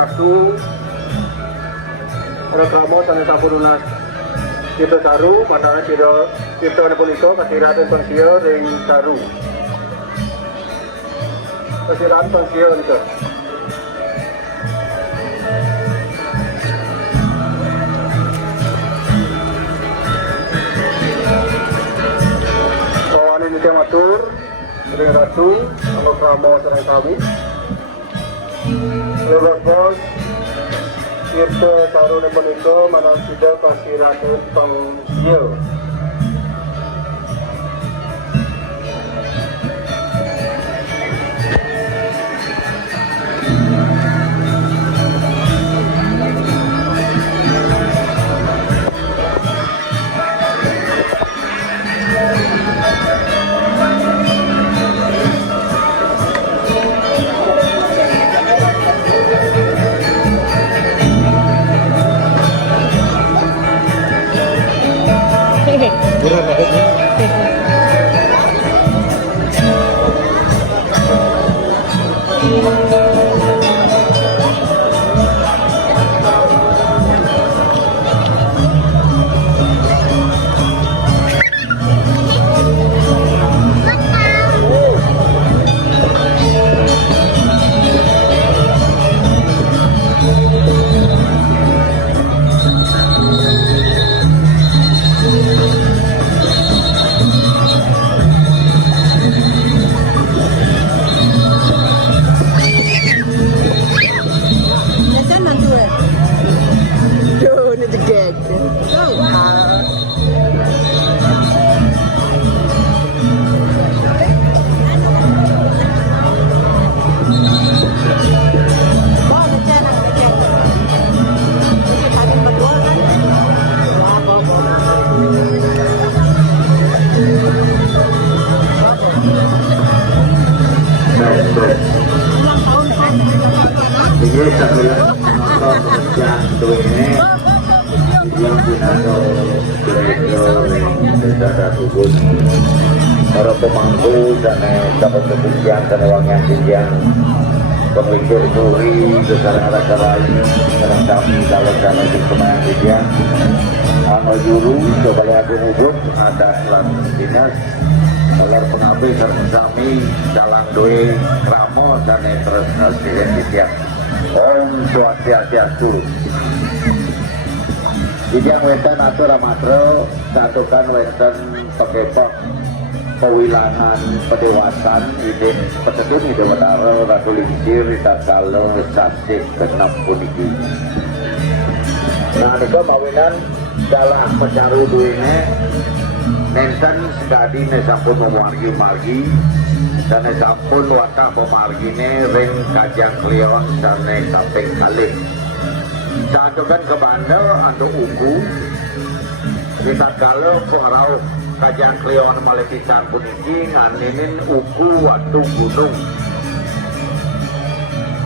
Rasu reklamo sanes sampun lunas Tirta Saru mantangan Tirta Punika kasiraten pangsia ring Saru kasiraten pangsia nika kawan ini matur ring Rasu reklamo sanes kami Bos Tirta Saru Punika manang sida kasiraten pangsia Ini sebelum nonton jantung ini yang gunado direktur desa Subun para pemangku dan dapat kebukian dan wangian sinjang pemikir suri bersama acara lain dengan kami kalau di kemayan sinjang ano juru coba lihat hidup ada kelas dinas agar pengabdi kami dalang doi kramo dan terus hasilnya sinjang Om Swastiastu. Dijang wenten atur amatro satukan wenten pekepok pewilangan pedewasan ide petedun ide wataro ratu lincir tatkala sasik genep puniki. Nah nika mawinan dalah pencaru duine nenten sekadi sampun memargi-margi dan sampun watak pemargine ring kajang klion dan kaping kalih santukan ke bandel atau uku kita kalau pengarau kajang klion malepisan puniki nganinin uku watu gunung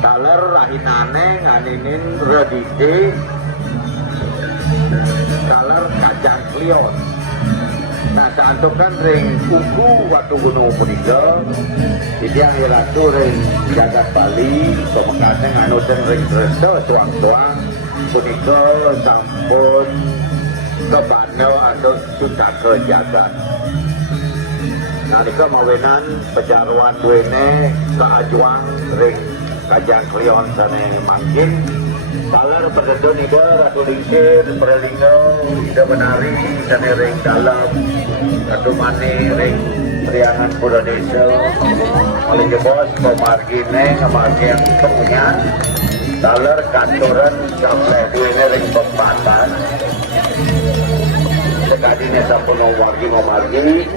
taler rahinane nganinin redide taler kajang klion. Nah santukan ring uku watu gunung punika jadi yang iratu ring jagat Bali pemekasan anu dan ring resto tuang-tuang punika sampun kebano atau sudah ke jagat. Nah nika mawenan pejaruan duene keajuang ring kajang klion sane mangkin balar pededon ida ratu lincir perlinggo ida menari sane ring dalam ratu mani ring priangan Pulau Desa oleh bos pemargine kemargi yang punya balar kantoran sampai duene ring pempatan sekadine sampun memargi